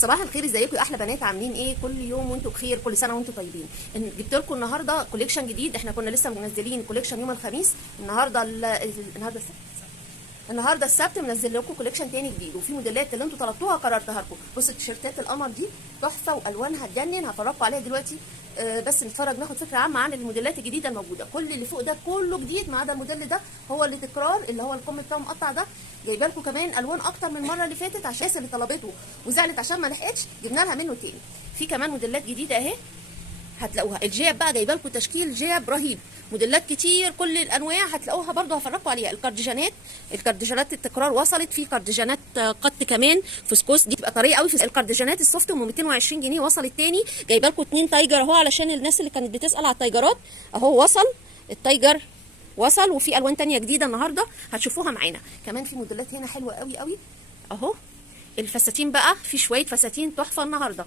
صباح الخير، ازيكم يا احلى بنات؟ عاملين ايه؟ كل يوم وانتم بخير، كل سنه وانتم طيبين. جبت لكم النهارده كوليكشن جديد. احنا كنا لسه منزلين كوليكشن يوم الخميس. النهارده السبت منزل لكم كوليكشن تاني جديد، وفي موديلات اللي انتم طلبتوها قررتها لكم. بصوا التيشيرتات القمر دي تحفه والوانها تجنن، هفرجكم عليها دلوقتي. بس نتفرج ناخد فكره عامه عن الموديلات الجديده الموجوده. كل اللي فوق ده كله جديد ما عدا الموديل ده، هو اللي تكرار، اللي هو الكم بتاعه مقطع ده. جايبه لكم كمان الوان اكتر من المره اللي فاتت عشان الناس اللي طلبته وزعلت عشان ما لحقتش، جبنا لها منه تاني. في كمان موديلات جديده اهي هتلاقوها. الجياب بقى جايبه لكم تشكيل جياب رهيب، موديلات كتير، كل الانواع هتلاقوها برده هفرجكم عليها. الكارديجانات التكرار وصلت، في كارديجانات قط كمان فسكوس، دي تبقى طريه قوي. في الكارديجانات السوفت ام 220 جنيه وصلت تاني. جايبه لكم 2 تايجر اهو علشان الناس اللي كانت بتسال على التايجرات، اهو وصل التايجر وصل. وفي الوان تانية جديده النهارده هتشوفوها معانا. كمان في موديلات هنا حلوه قوي قوي اهو. الفساتين بقى في شويه فساتين تحفه النهارده،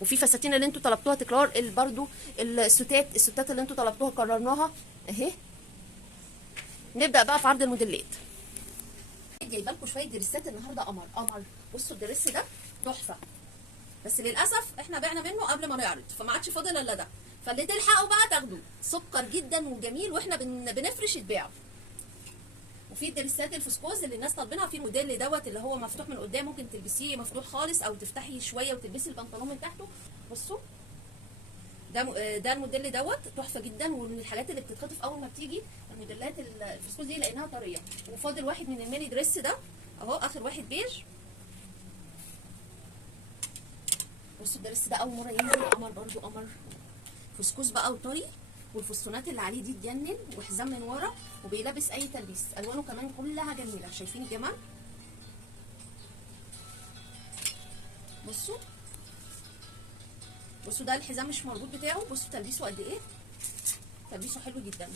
وفي فساتين اللي انتوا طلبتوها تكرار. برضو الستات اللي انتوا طلبتوها كررناها اهي. نبدا بقى في عرض الموديلات. جايبه لكم شويه دريسات النهارده قمر قمر. بصوا الدريس ده تحفه، بس للاسف احنا بعنا منه قبل ما نعرض، فما عادش فاضل الا ده. فاللي تلحقوا بقى تاخدوه، سكر جدا وجميل، واحنا بنفرش يتباعوا. وفي دريسات الفسكوز اللي الناس طالبينها، في موديل دوت اللي هو مفتوح من قدام، ممكن تلبسيه مفتوح خالص او تفتحي شويه وتلبسي البنطلون من تحته. بصوا ده الموديل دوت تحفه جدا، ومن الحاجات اللي بتتخطف اول ما بتيجي الموديلات الفسكوز دي لانها طريه. وفاضل واحد من الميني دريس ده اهو، اخر واحد بيج. بصوا الدريس ده اول مره ينزل قمر، برده قمر فسكوز بقى وطري، والفستونات اللي عليه دي تجنن، وحزام من ورا، وبيلبس اي تلبيس. الوانه كمان كلها جميله، شايفين الجمال؟ بصوا ده الحزام مش مربوط بتاعه، بصوا تلبيسه قد ايه، تلبيسه حلو جدا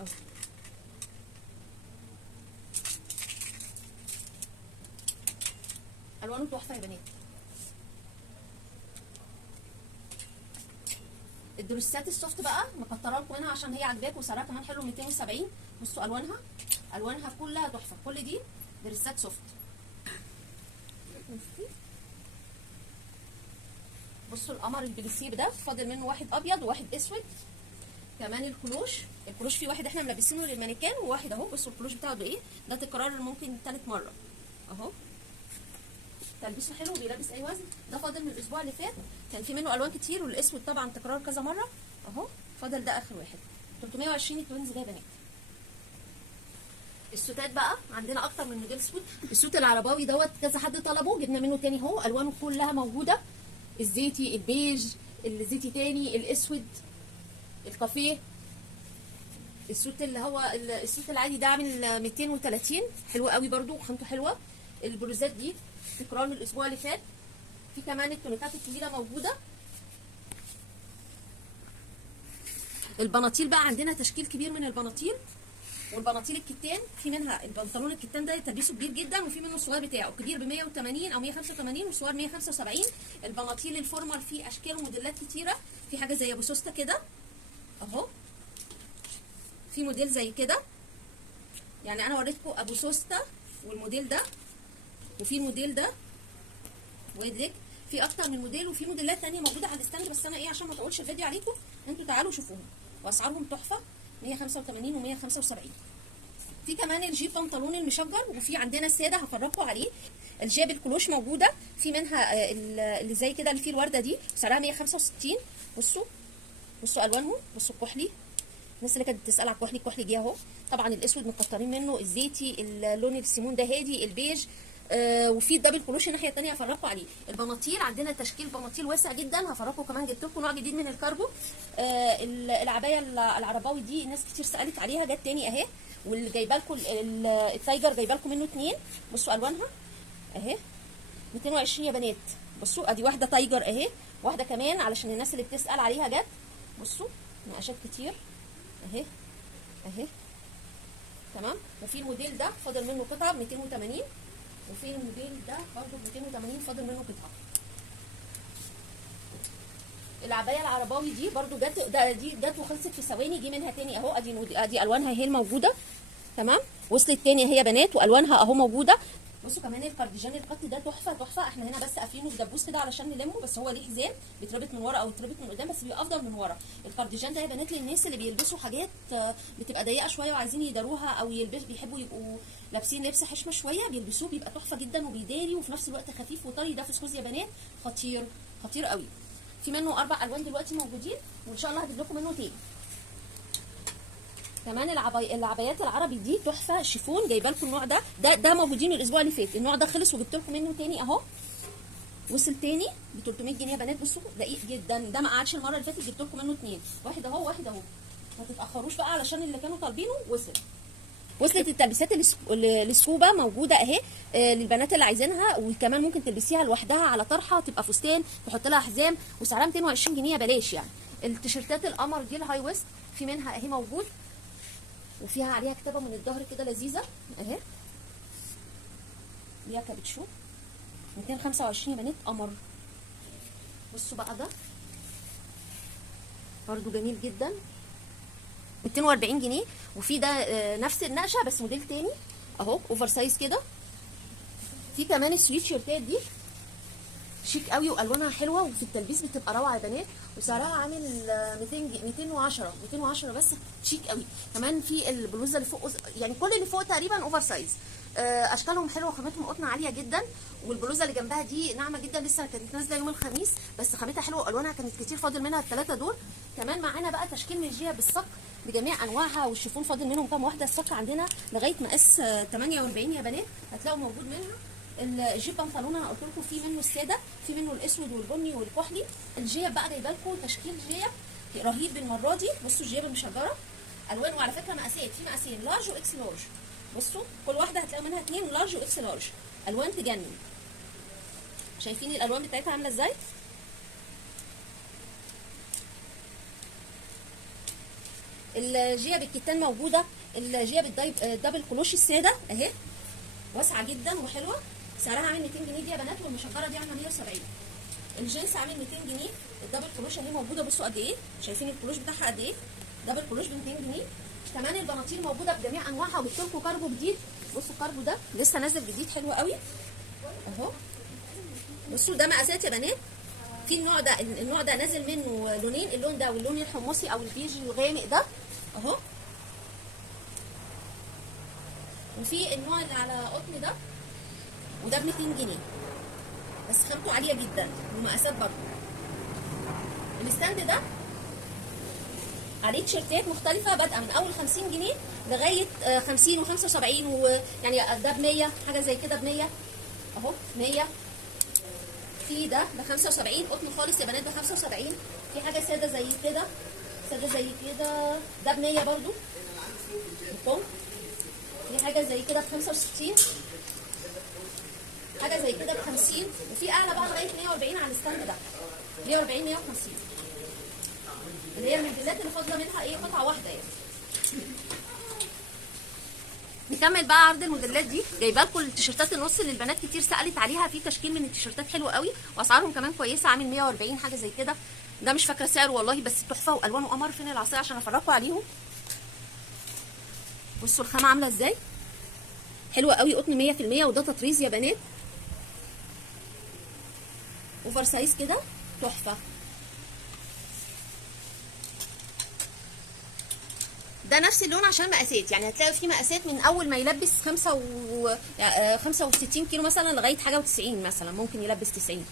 اهو. الوانه تحفه يا بنات. الدروسات السوفت بقى مكتره لكم منها عشان هي عاجباكم، وسعرها كمان حلو 270. بصوا الوانها كلها تحفه. كل دي درسات سوفت. بصوا القمر البليسير ده فاضل منه واحد ابيض وواحد اسود. كمان الكلوش في واحد احنا ملبسينه للمانيكان، وواحد اهو. بصوا الكلوش بتاعه ده ايه، ده تكرار ممكن ثالث مره اهو. تلبيسه حلو وبيلبس اي وزن. ده فاضل من الاسبوع اللي فات، كان في منه الوان كتير، والاسود طبعا تكرار كذا مره اهو. فاضل ده اخر واحد 320 التوينز ده يا بنات. السوتات بقى عندنا اكتر من موديل سوت. السوت العرباوي دوت كذا حد طلبه، جبنا منه تاني اهو. الوانه كلها موجوده، الزيتي، البيج، الزيتي تاني، الاسود، الكافيه. السوت اللي هو السوت العادي ده عامل 230، حلو قوي برده وخامته حلوه. البلوزات دي تكرار من الاسبوع اللي فات. في كمان التونيكات الكبيره موجوده. البناطيل بقى عندنا تشكيل كبير من البناطيل، والبناطيل الكتان في منها البنطلون الكتان ده تلبيسه كبير جدا، وفي منه الصغير بتاعه كبير ب 180 او 185، والصغير 175. البناطيل الفورمال في اشكال وموديلات كتيره، في حاجه زي ابو سوسته كده اهو، في موديل زي كده. يعني انا وريتكم ابو سوسته والموديل ده، وفي الموديل ده ويدلك. في اكتر من موديل، وفي موديلات ثانيه موجوده على الستاند، بس انا ايه عشان ما اطولش الفيديو عليكم، انتوا تعالوا شوفوهم، واسعارهم تحفه 185 و 175. في كمان الجيب بنطلون المشجر، وفي عندنا الساده هفرجكم عليه. الجيب الكلوش موجوده، في منها اللي زي كده اللي فيه الورده دي، سعرها 165. بصوا الوانهم، بصوا الكحلي، الناس اللي كانت بتسال على الكحلي جه اهو. طبعا الاسود مكترين منه، الزيتي، اللون السيمون ده هادي، البيج، وفي الدبل كلوش الناحيه الثانيه هفرجكم عليه. البناطيل عندنا تشكيل بناطيل واسع جدا، هفرجكم كمان. جبت لكم نوع جديد من الكارجو. العبايه العرباوي دي ناس كتير سالت عليها، جت تاني اهي. واللي جايبه لكم التايجر جايبه لكم منه 2. بصوا الوانها اهي 220 يا بنات. بصوا ادي واحده تايجر اهي، واحده كمان علشان الناس اللي بتسال عليها جت. بصوا نقاشات كتير اهي تمام. وفي الموديل ده فاضل منه قطعه ب 280، وفي الموديل ده برضه ب 280 فاضل منه قطعه. العبايه العرباوي دي برضه دي جت وخلصت في ثواني، جه منها تاني اهو. ادي الوانها اهي الموجوده تمام. وصلت تاني اهي يا بنات، والوانها اهو موجوده. بصوا كمان الكارديجان القط ده تحفه تحفه. احنا هنا بس قافلينه في دبوس كده علشان نلمه، بس هو ليه حزام بيتربط من ورا او يتربط من قدام، بس بيبقى افضل من ورا. الكارديجان ده يا بنات للناس اللي بيلبسوا حاجات بتبقى ضيقه شويه وعايزين يداروها، او بيحبوا يبقوا لابسين لبس حشمه شويه، بيلبسوه بيبقى تحفه جدا وبيداري وفي نفس الوقت خفيف وطري. ده فسكوز يا بنات خطير خطير قوي. في منه 4 الوان دلوقتي موجودين، وان شاء الله هجيب لكم منه تاني. كمان العبايات العربي دي تحفه شيفون، جايبه لكم النوع ده موجودين الاسبوع اللي فات. النوع ده خلص وجبت لكم منه تاني اهو، وصل تاني ب 300 جنيه يا بنات. بصوا دقيق جدا، ده ما قعدش المره اللي فاتت، جبت لكم منه 2، واحد اهو واحد اهو. ما تتاخروش بقى علشان اللي كانوا طالبينه وصلت التلبيسات السكوبا موجوده اهي للبنات اللي عايزينها، وكمان ممكن تلبسيها لوحدها على طرحه تبقى فستان، تحط لها حزام، وسعرها 220 جنيه بلاش يعني. التيشيرتات القمر دي الهاي ويست في منها اهي موجود، وفيها عليها كتابه من الظهر كده لذيذه اهي، ليها كابتشو 225 يا بنات قمر. بصوا بقى ده برضو جميل جدا 240 جنيه. وفي ده نفس النقشه بس موديل تاني اهو، اوفر سايز كده. في كمان السويت شيرتات دي شيك قوي والوانها حلوه، وفي التلبيس بتبقى روعه يا بنات، وسعرها عامل 210 بس، شيك قوي. كمان في البلوزه اللي فوق، يعني كل اللي فوق تقريبا اوفر سايز، اشكالهم حلوه وخامتهم قطن عاليه جدا. والبلوزه اللي جنبها دي ناعمه جدا، لسه كانت نازله يوم الخميس، بس خامتها حلوه والوانها كانت كتير، فاضل منها ال3 دول. كمان معانا بقى تشكيل من جيب بالصك بجميع انواعها، والشيفون فاضل منهم كام واحده. الصك عندنا لغايه مقاس 48 يا بنات، هتلاقوا موجود منها. الجيب بنطلون انا قلت لكم في منه الساده، في منه الاسود والبني والكحلي. الجيب بقى جايبه لكم تشكيل جيب رهيب المره دي. بصوا الجيب المشجره الوان، وعلى فكره مقاسات، في مقاسين لارج واكس لارج. بصوا كل واحده هتلاقوا منها 2 لارج واكس لارج، الوان تجنن. شايفين الالوان بتاعتها عامله ازاي؟ الجيب الكتان موجوده، الجيب الدبل كلوش الساده اهي، واسعه جدا وحلوه، سعرها عامل 200 جنيه دي يا بنات، والمشجره دي عامله 170. الجينز عامل 200 جنيه. الدبل كلوش اهي موجوده، بصوا قد ايه، شايفين الكلوش بتاعها قد ايه؟ دبل كلوش ب 200 جنيه. كمان البناطيل موجوده بجميع انواعها، وجبت لكم كاربو جديد. بصوا الكاربو ده لسه نازل جديد حلو قوي اهو. بصوا ده مقاسات يا بنات. في النوع ده نازل منه لونين، اللون ده واللون الحمصي او البيجي الغامق ده اهو، وفي النوع اللي على قطن ده، وده ب 200 جنيه بس خامته عاليه جدا ومقاسات برضه. الستاند ده عليه تيشيرتات مختلفه بادئه من اول 50 جنيه لغايه 50 و75 ويعني ده ب 100 حاجه زي كده، ب 100 اهو 100. في ده ب 75 قطن خالص يا بنات، ب 75. في حاجه ساده زي كده، ده ب 100 برضو. في حاجه زي كده ب 65، حاجه زي كده ب 50، وفي اعلى بقى لغايه 140 على الستاند ده، 140 150 اللي هي الموديلات اللي فاضله منها ايه قطعه واحده يعني. نكمل بقى عرض الموديلات دي. جايبه لكم التيشيرتات النص اللي البنات كتير سالت عليها، في تشكيل من التيشيرتات حلو قوي واسعارهم كمان كويسه، عامل 140 حاجه زي كده. ده مش فاكره سعره والله، بس تحفه والوانه قمر. فين العصايه عشان افرجكم عليهم؟ بصوا الخامه عامله ازاي، حلوه قوي، قطن 100%، وده تطريز يا بنات، اوفر سايز كده تحفه. ده نفس اللون عشان مقاسات، يعني هتلاقي فيه مقاسات من اول ما يلبس 65 كيلو مثلا لغايه حاجه و90 مثلا، ممكن يلبس 90.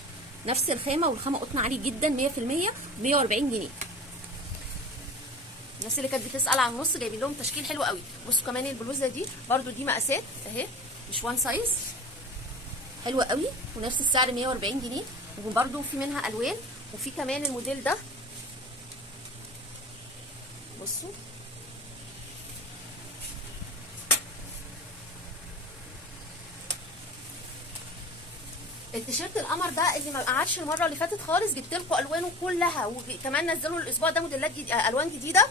نفس الخامه، والخامه قطن عالي جدا 100%، 140 جنيه. الناس اللي كانت بتسال عن النص جايبين لهم تشكيل حلو قوي. بصوا كمان البلوزه دي برده دي مقاسات اهي، مش وان سايز، حلوه قوي، ونفس السعر 140 جنيه. وبرده في منها الوان، وفي كمان الموديل ده بصوا التيشيرت القمر ده اللي ما قعدش المره اللي فاتت خالص، جبت لكم الوانه كلها، وكمان نزلوا الاسبوع ده موديلات الوان جديده،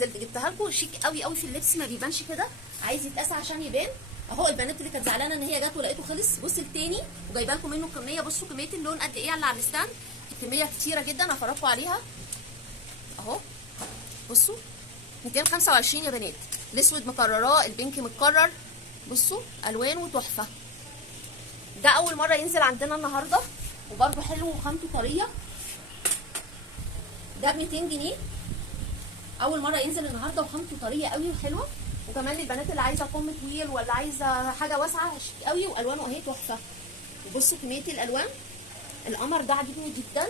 جبتها لكم شيك قوي قوي في اللبس، ما بيبانش كده، عايز يتقاسى عشان يبان اهو. البنات اللي كانت زعلانه ان هي جت ولقيته خلص، بص التاني، وجايبه لكم منه كميه. بصوا كميه اللون قد ايه اللي على الستاند، كميه كتيره جدا، هفرجكم عليها اهو. بصوا 225 يا بنات، الاسود مكرراه، البينك متكرر، بصوا الوانه تحفه. ده اول مره ينزل عندنا النهارده، وبرده حلو وخامته طريه. ده ب 200 جنيه، اول مره ينزل النهارده وخامته طريه قوي وحلوه. وكمان للبنات اللي عايزه كم طويل ولا عايزه حاجه واسعه شيك قوي، والوانه اهي تحفه. وبصوا كميه الالوان، القمر ده عاجبني جدا،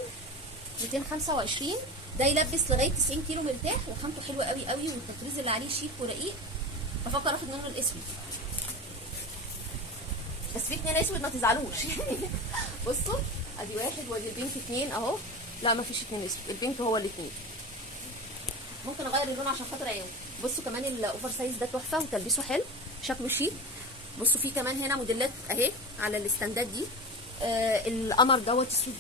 225. ده يلبس لغايه 90 كيلو مرتاح، وخامته حلوه قوي قوي، والتطريز اللي عليه شيك ورقيق. بفكر اخد منه الاسود، بس في 2 اسود ما تزعلوش. بصوا ادي واحد وادي البينك 2 اهو. لا ما فيش 2 اسود، البينك هو الاثنين. ممكن اغير اللون عشان خاطر عيون. بصوا كمان الاوفر سايز ده تحفه وتلبيسه حلو، شكله شيك. بصوا في كمان هنا موديلات اهي على الاستندات دي. القمر دوت السود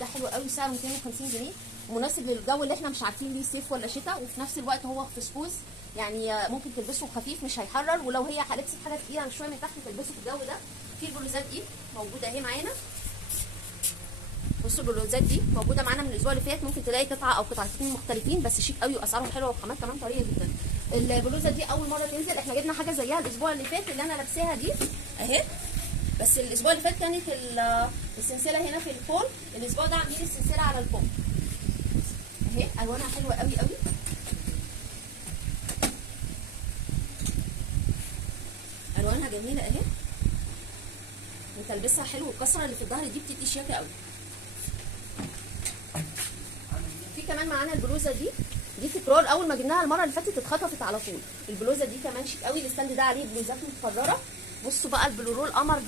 ده حلو قوي، سعره 250 جنيه، مناسب للجو اللي احنا مش عارفين ليه صيف ولا شتاء، وفي نفس الوقت هو فسفوس، يعني ممكن تلبسه خفيف مش هيحرر، ولو هي لبست حاجه تقيله شويه من تحت تلبسه في الجو ده. في البلوزات دي موجوده اهي معانا. بصوا البلوزات دي موجوده معانا من الاسبوع اللي فات، ممكن تلاقي قطعه او قطعتين مختلفين، بس شيك قوي واسعارهم حلوه، وخامات كمان طريه جدا. البلوزه دي اول مره تنزل، احنا جبنا حاجه زيها الاسبوع اللي فات اللي انا لابساها دي اهي، بس الاسبوع اللي فات كانت السلسله هنا في الكول، الاسبوع ده عاملين السلسله على الكم اهي. الوانها حلوه قوي قوي، الوانها جميله اهي، وتلبسها حلو، والكسره اللي في الظهر دي بتدي شياكه قوي. في كمان معانا البلوزه دي تكرار، اول ما جبناها المره اللي فاتت اتخطفت على طول. البلوزه دي كمان شيك قوي، الستاند ده عليه بلوزات متكرره. بصوا بقى البلورو القمر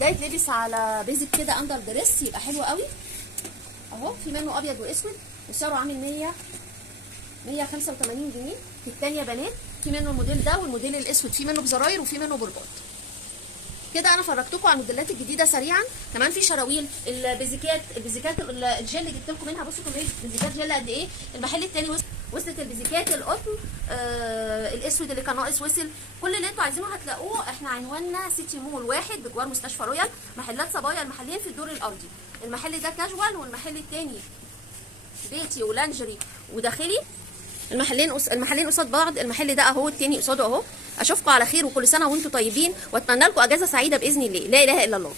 ده يتلبس على بيزك كده اندر دريس، يبقى حلو قوي اهو. في منه ابيض واسود، وسعره عامل 185 جنيه. في الثانيه بنات، في منه الموديل ده والموديل الاسود، في منه بزراير وفي منه برباط. كده انا فرجتكم على الموديلات الجديده سريعا. كمان في شراويل، البيزيكات الجل اللي جبت لكم منها. بصوا كميه بيزيكات جل قد ايه. المحل الثاني وصلت البيزيكات القطن الاسود اللي كان ناقص وصل. كل اللي انتوا عايزينه هتلاقوه. احنا عنواننا سيتي مول 1 بجوار مستشفى رويال، محلات صبايا، المحلين في الدور الارضي. المحل ده كاجوال، والمحل الثاني بيتي ولانجري وداخلي. المحلين قصاد بعض، المحل ده اهو، التاني قصاده اهو. اشوفكم على خير، وكل سنه وانتم طيبين، واتمنى لكم اجازه سعيده باذن الله. لا اله الا الله.